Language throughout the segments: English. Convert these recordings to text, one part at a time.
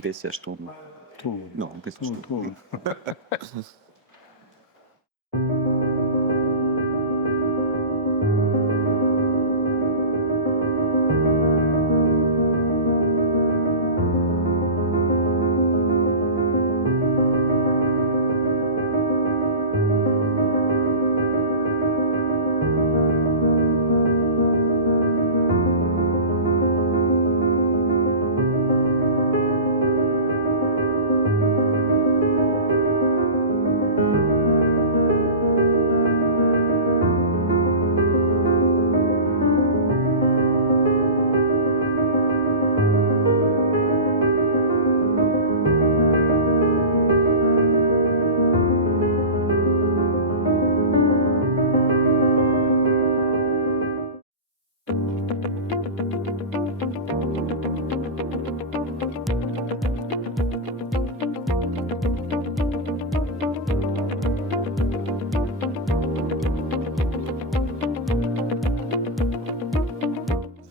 Pensaste uma? Tu. Não, pensaste Tu.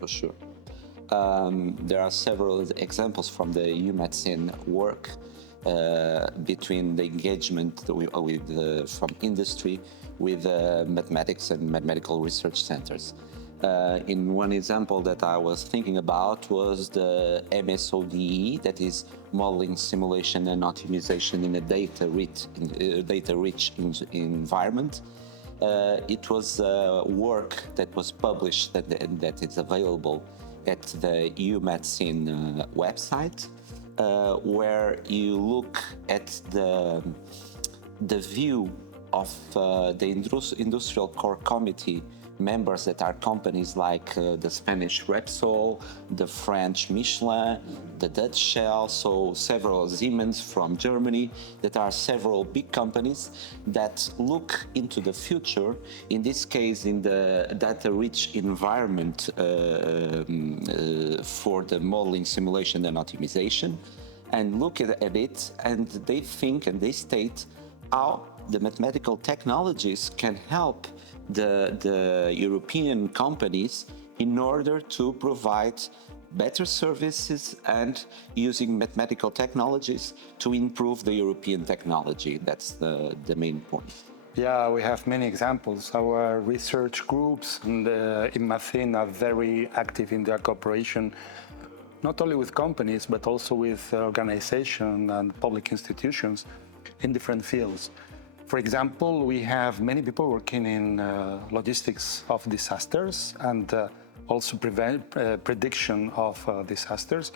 for sure. There are several examples from the UMedicine work between the engagement from industry with mathematics and mathematical research centers. In one example that I was thinking about was the MSODE, that is modeling, simulation, and optimization in a data-rich environment. It was work that was published and that is available at the UMedicine website, where you look at the view of the Industrial Core Committee members that are companies like the Spanish Repsol, the French Michelin, the Dutch Shell, so several Siemens from Germany, that are several big companies that look into the future, in this case in the data-rich environment for the modeling, simulation and optimization, and look at it and they think and they state how the mathematical technologies can help the European companies in order to provide better services and using mathematical technologies to improve the European technology. That's the main point. Yeah, we have many examples. Our research groups in Mathematica are very active in their cooperation, not only with companies, but also with organizations and public institutions in different fields. For example, we have many people working in logistics of disasters and also prediction of disasters,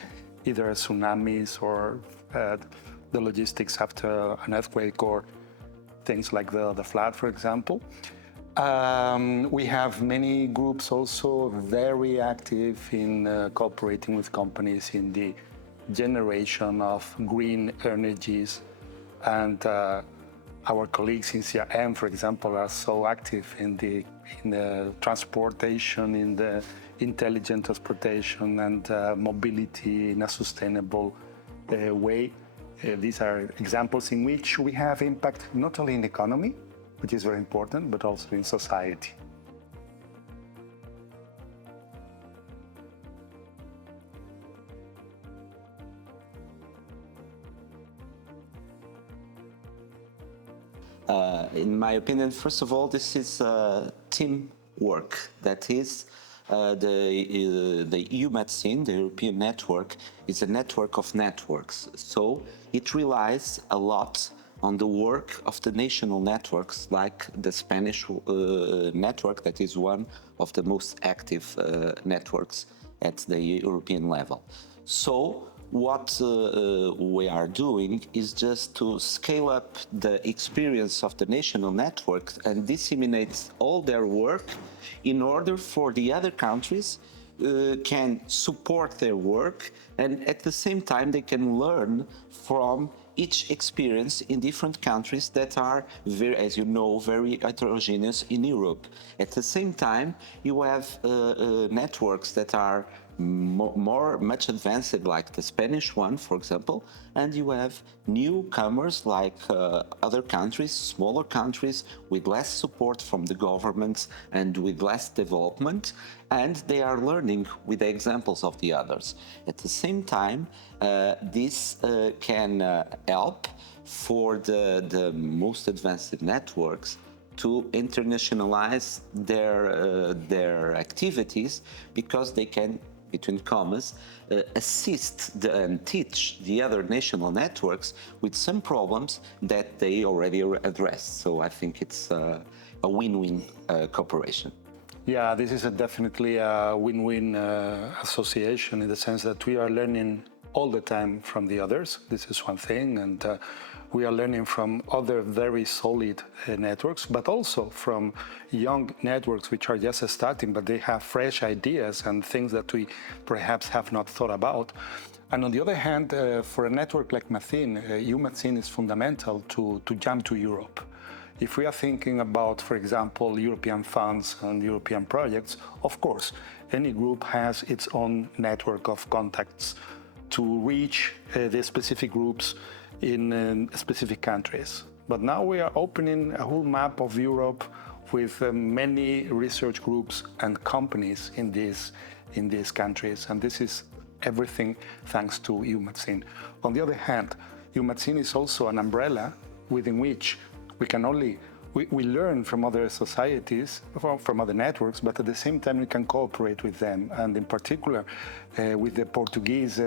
either tsunamis or the logistics after an earthquake or things like the flood, for example. We have many groups also very active in cooperating with companies in the generation of green energies, and our colleagues in CRM, for example, are so active in the transportation, in the intelligent transportation and mobility in a sustainable way. These are examples in which we have impact not only in the economy, which is very important, but also in society. In my opinion, first of all, this is teamwork. That is, the UMedicine, the European network, is a network of networks. So it relies a lot on the work of the national networks, like the Spanish network, that is one of the most active networks at the European level. So what we are doing is just to scale up the experience of the national network and disseminate all their work in order for the other countries can support their work, and at the same time they can learn from each experience in different countries that are very, as you know, very heterogeneous in Europe. At the same time, you have networks that are much advanced, like the Spanish one, for example, and you have newcomers like other countries, smaller countries with less support from the governments and with less development, and they are learning with the examples of the others. At the same time, this can help for the most advanced networks to internationalize their activities, because they can, between commas, assist and teach the other national networks with some problems that they already addressed. So I think it's a win-win cooperation. Yeah, this is definitely a win-win association, in the sense that we are learning all the time from the others. This is one thing, and we are learning from other very solid networks, but also from young networks which are just starting, but they have fresh ideas and things that we perhaps have not thought about. And on the other hand, for a network like Mathin, UMathin is fundamental to jump to Europe. If we are thinking about, for example, European funds and European projects, of course, any group has its own network of contacts to reach the specific groups in specific countries. But now we are opening a whole map of Europe with many research groups and companies in these countries, and this is everything thanks to UMathin. On the other hand, UMathin is also an umbrella within which we learn from other societies, from other networks, but at the same time we can cooperate with them. And in particular, with the Portuguese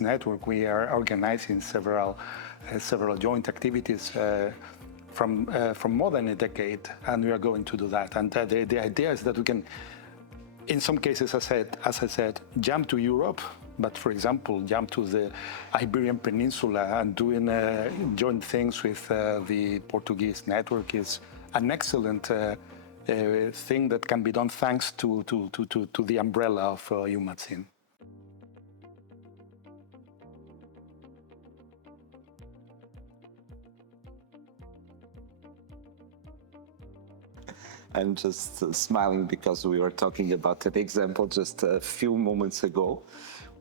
network, we are organizing several joint activities from more than a decade, and we are going to do that. And the idea is that we can, in some cases, as I said, jump to Europe, but for example, jump to the Iberian Peninsula and doing joint things with the Portuguese network is an excellent thing that can be done thanks to the umbrella of UMathin. I'm just smiling because we were talking about an example just a few moments ago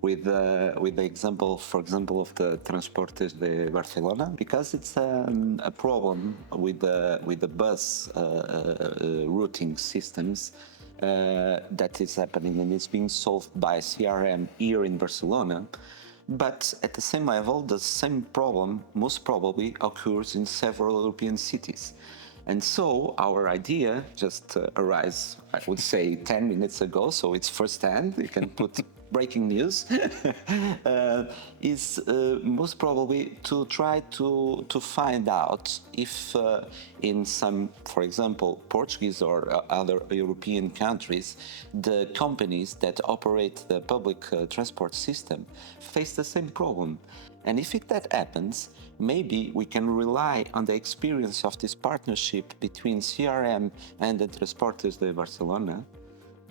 with the example, for example, of the Transportes de Barcelona, because it's a problem with the bus routing systems that is happening, and it's being solved by CRM here in Barcelona. But at the same level, the same problem most probably occurs in several European cities. And so our idea just arose, I would say, 10 minutes ago, so it's first-hand, you can put breaking news, is most probably to try to find out if in some, for example, Portuguese or other European countries, the companies that operate the public transport system face the same problem. And if that happens, maybe we can rely on the experience of this partnership between CRM and the Transportes de Barcelona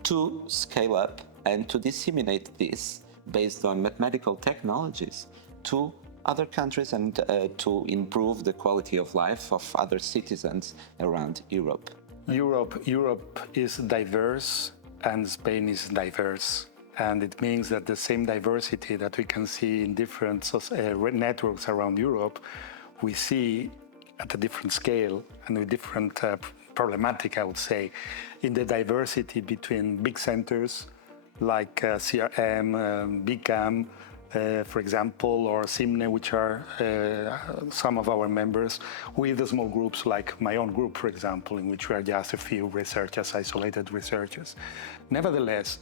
to scale up and to disseminate this based on mathematical technologies to other countries and to improve the quality of life of other citizens around Europe. Europe is diverse and Spain is diverse. And it means that the same diversity that we can see in different networks around Europe, we see at a different scale and with different problematic, I would say, in the diversity between big centers like CRM, BCAM, for example, or SIMNE, which are some of our members, with the small groups like my own group, for example, in which we are just a few researchers, isolated researchers. Nevertheless,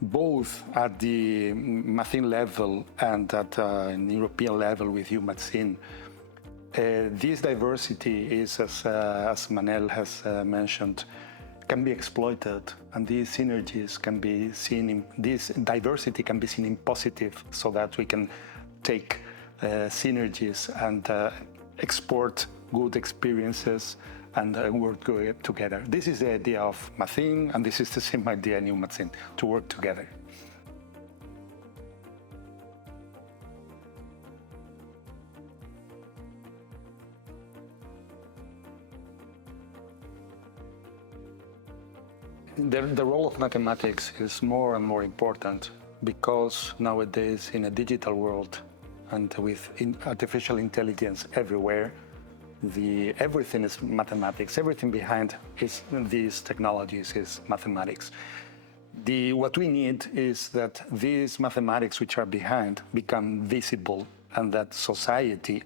both at the Mathin level and at an European level with UMathin, this diversity is, as Manuel has mentioned, can be exploited, and these synergies can be seen this diversity can be seen in positive, so that we can take synergies and export good experiences and work together. This is the idea of Mathin, and this is the same idea in UMathin, to work together. the role of mathematics is more and more important because nowadays in a digital world and with artificial intelligence everywhere, everything is mathematics. Everything behind these technologies is mathematics. What we need is that these mathematics which are behind become visible and that society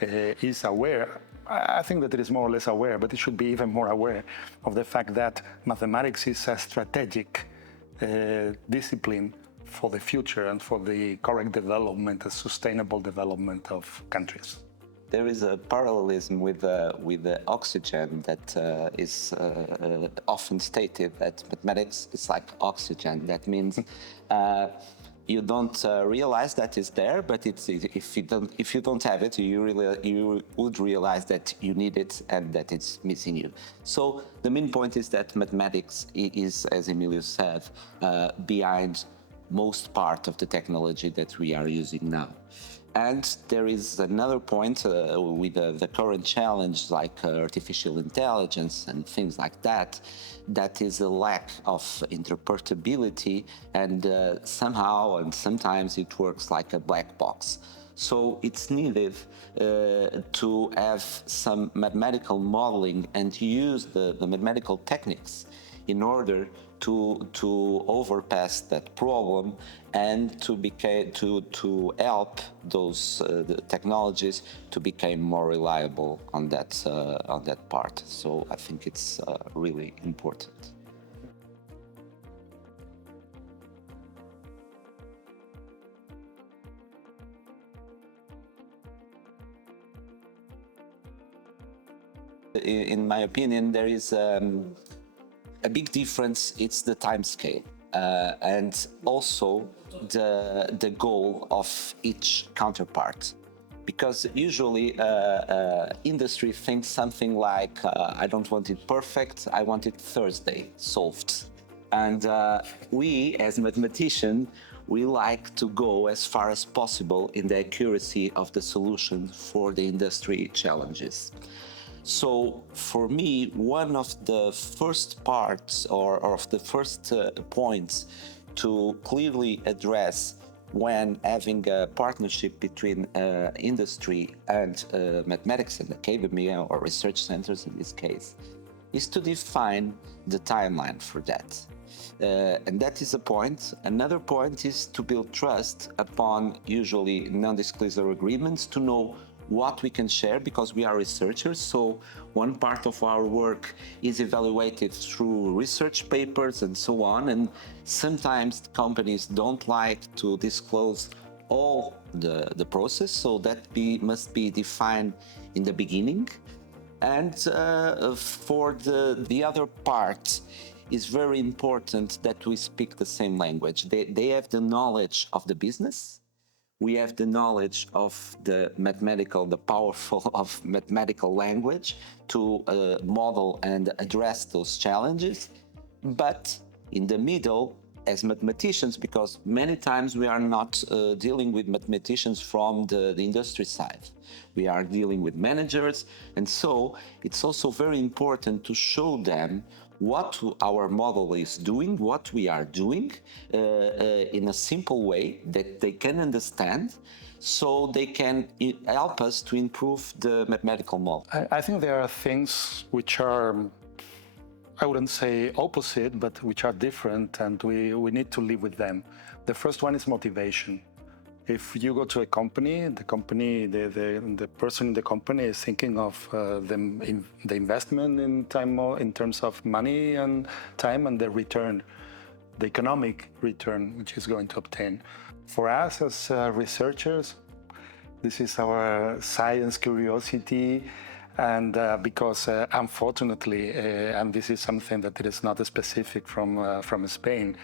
is aware. I think that it is more or less aware, but it should be even more aware of the fact that mathematics is a strategic discipline for the future and for the correct development and sustainable development of countries. There is a parallelism with the oxygen that is often stated that mathematics is like oxygen. That means you don't realize that it's there, but if you don't have it, you would realize that you need it and that it's missing you. So the main point is that mathematics is, as Emilio said, behind most part of the technology that we are using now. And there is another point with the current challenge like artificial intelligence and things like that, that is a lack of interpretability and somehow and sometimes it works like a black box. So it's needed to have some mathematical modeling and use the mathematical techniques in order to overpass that problem and to help those the technologies to become more reliable on that part. So I think it's really important. In my opinion, there is a big difference. It's the time scale and also the goal of each counterpart, because usually industry thinks something like I don't want it perfect, I want it Thursday solved. And we as mathematicians, we like to go as far as possible in the accuracy of the solution for the industry challenges. So for me, one of the first parts or of the first points to clearly address when having a partnership between industry and mathematics and academia or research centers in this case is to define the timeline for that. And that is a point. Another point is to build trust upon usually non-disclosure agreements to know what we can share, because we are researchers. So one part of our work is evaluated through research papers and so on. And sometimes companies don't like to disclose all the process. So that must be defined in the beginning. And for the other part, it's very important that we speak the same language. They have the knowledge of the business. We have the knowledge of the powerful of mathematical language to model and address those challenges. But in the middle, as mathematicians, because many times we are not dealing with mathematicians from the industry side. We are dealing with managers. And so it's also very important to show them what our model is doing, what we are doing in a simple way that they can understand, so they can help us to improve the mathematical model. I think there are things which are, I wouldn't say opposite, but which are different, and we need to live with them. The first one is motivation. If you go to a company, the person in the company is thinking of the investment in time, in terms of money and time, and the return, the economic return which is going to obtain. For us as researchers, this is our science curiosity, and because unfortunately, and this is something that it is not specific from Spain,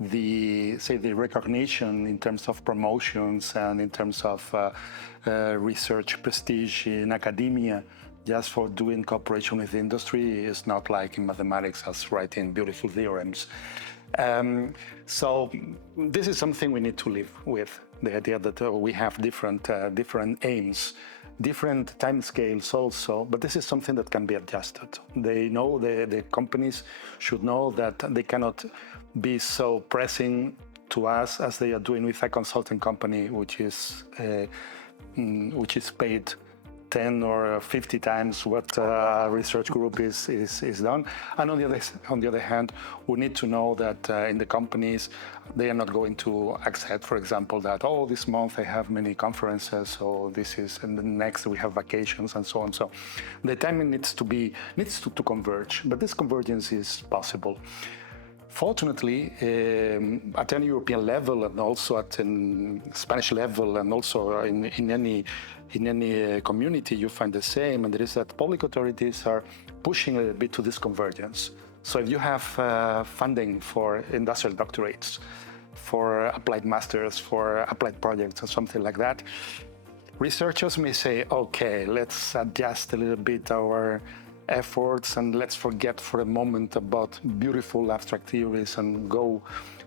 the recognition in terms of promotions and in terms of research prestige in academia, just for doing cooperation with the industry, is not like in mathematics as writing beautiful theorems. So this is something we need to live with, the idea that we have different aims different time scales also, but this is something that can be adjusted. They know, the companies should know that they cannot be so pressing to us as they are doing with a consulting company, which is paid 10 or 50 times what a research group is done. And on the other hand, we need to know that in the companies, they are not going to accept, for example, that, oh, this month I have many conferences, so this is, and the next we have vacations and so on. So the timing needs to converge, but this convergence is possible. Fortunately, at any European level and also at a Spanish level and also in any community, you find the same, and there is that public authorities are pushing a little bit to this convergence. So if you have funding for industrial doctorates, for applied masters, for applied projects or something like that, researchers may say, okay, let's adjust a little bit our efforts and let's forget for a moment about beautiful abstract theories and go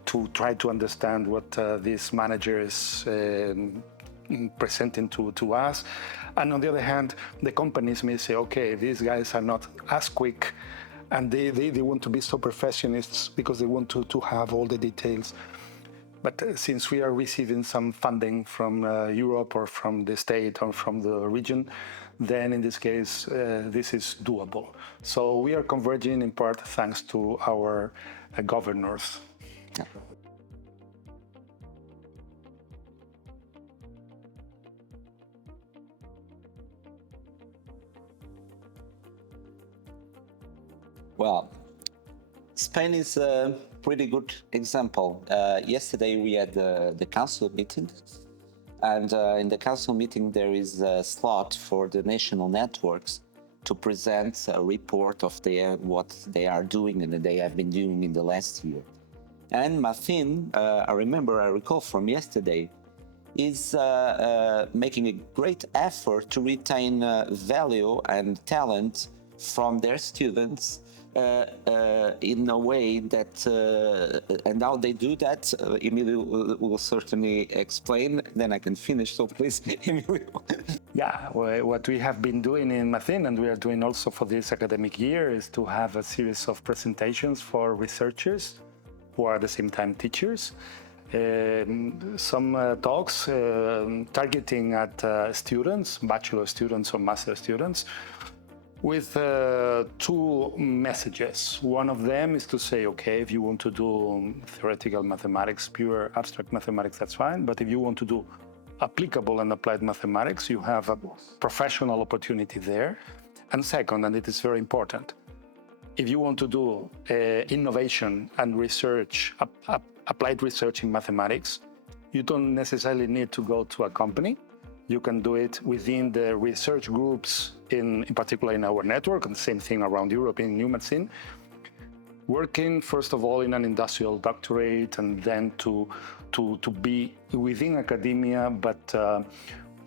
to try to understand what these managers presenting to us. And on the other hand, the companies may say, okay, these guys are not as quick and they want to be so perfectionists because they want to have all the details. But since we are receiving some funding from Europe or from the state or from the region, then in this case, this is doable. So we are converging in part thanks to our governors. Yeah. Well, Spain is a pretty good example. Yesterday we had the council meeting, and in the council meeting there is a slot for the national networks to present a report of what they are doing and they have been doing in the last year. And Martin, I recall from yesterday, is making a great effort to retain value and talent from their students in a way that, and how they do that, Emilio will certainly explain, then I can finish, so please, Emilio. Yeah, what we have been doing in Matin, and we are doing also for this academic year, is to have a series of presentations for researchers who are at the same time teachers. Some talks targeting at students, bachelor students or master students, with two messages. One of them is to say, okay, if you want to do theoretical mathematics, pure abstract mathematics, that's fine. But if you want to do applicable and applied mathematics, you have a professional opportunity there. And second, and it is very important, if you want to do innovation and research, applied research in mathematics, you don't necessarily need to go to a company. You can do it within the research groups, in particular in our network, and the same thing around Europe in New Medicine. Working, first of all, in an industrial doctorate, and then to be within academia, but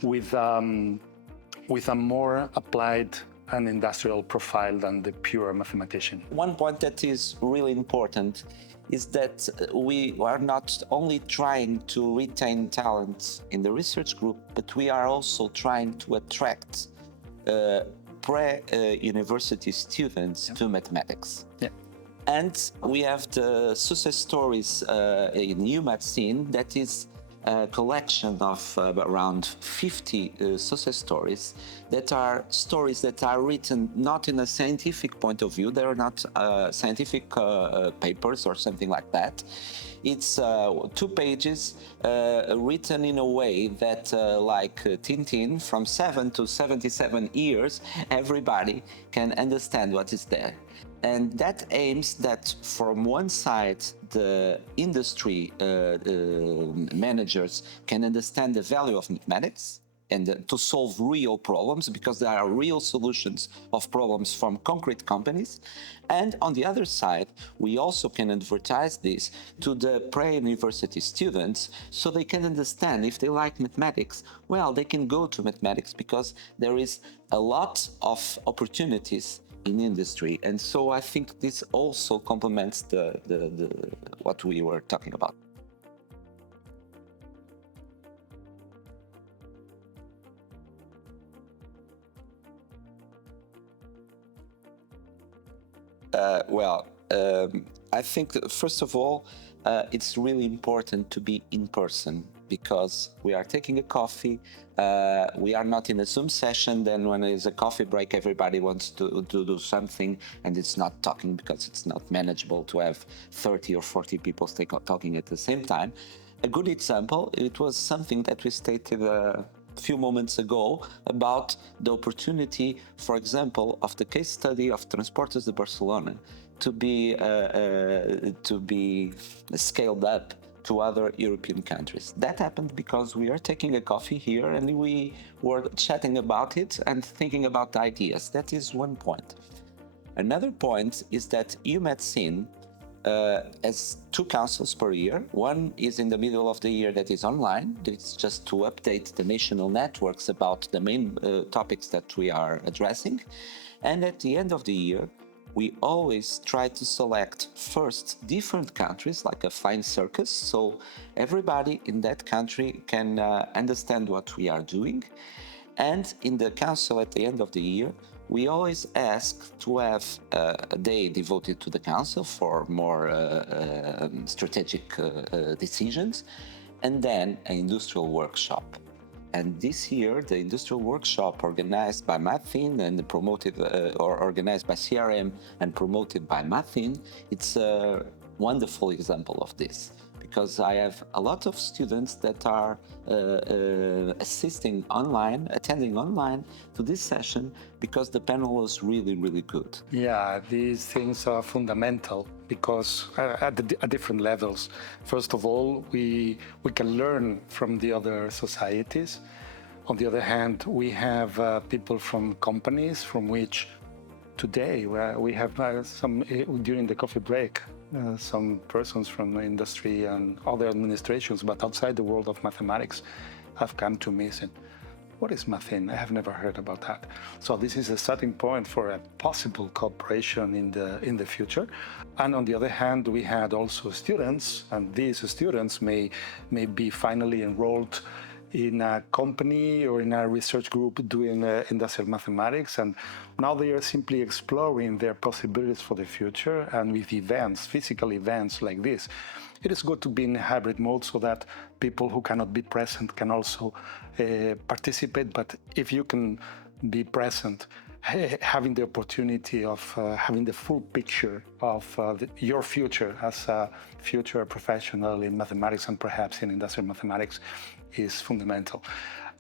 with a more applied and industrial profile than the pure mathematician. One point that is really important is that we are not only trying to retain talent in the research group, but we are also trying to attract pre-university students to mathematics. Yeah. And we have the success stories in New Medicine, that is a collection of around 50 success stories that are written not in a scientific point of view. They are not scientific papers or something like that. It's 2 pages written in a way that, like Tintin, from 7 to 77 years, everybody can understand what is there. And that aims that from one side, the industry managers can understand the value of mathematics and to solve real problems, because there are real solutions of problems from concrete companies. And on the other side, we also can advertise this to the pre-university students so they can understand, if they like mathematics, well, they can go to mathematics because there is a lot of opportunities in industry. And so I think this also complements the what we were talking about. I think that first of all, it's really important to be in person because we are taking a coffee. We are not in a Zoom session. Then when there's a coffee break, everybody wants to do something, and it's not talking because it's not manageable to have 30 or 40 people talking at the same time. A good example, it was something that we stated a few moments ago about the opportunity, for example, of the case study of Transportes de Barcelona to be scaled up to other European countries. That happened because we are taking a coffee here and we were chatting about it and thinking about ideas. That is one point. Another point is that UMedicine has 2 councils per year. One is in the middle of the year that is online. It's just to update the national networks about the main topics that we are addressing. And at the end of the year, we always try to select first different countries, like a fine circus, so everybody in that country can understand what we are doing. And in the council at the end of the year, we always ask to have a day devoted to the council for more strategic decisions, and then an industrial workshop. And this year, the industrial workshop organized by Mathin and promoted, or organized by CRM and promoted by Mathin, it's a wonderful example of this. Because I have a lot of students that are attending online to this session because the panel was really, really good. Yeah, these things are fundamental because at different levels. First of all, we can learn from the other societies. On the other hand, we have people from companies from which today we have some, during the coffee break, some persons from the industry and other administrations, but outside the world of mathematics, have come to me saying, what is Mathin? I have never heard about that. So this is a starting point for a possible cooperation in the future. And on the other hand, we had also students, and these students may be finally enrolled in a company or in a research group doing industrial mathematics, and now they are simply exploring their possibilities for the future. And with events, physical events like this, it is good to be in a hybrid mode so that people who cannot be present can also participate. But if you can be present, having the opportunity of having the full picture of your future as a future professional in mathematics and perhaps in industrial mathematics is fundamental.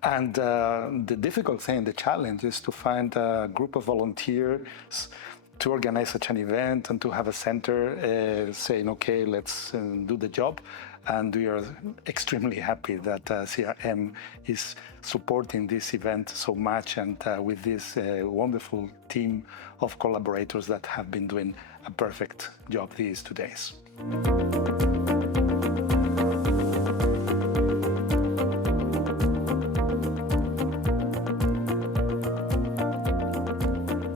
And the difficult thing, the challenge, is to find a group of volunteers to organize such an event and to have a center saying, okay, let's do the job. And we are extremely happy that CRM is supporting this event so much, and with this wonderful team of collaborators that have been doing a perfect job these 2 days.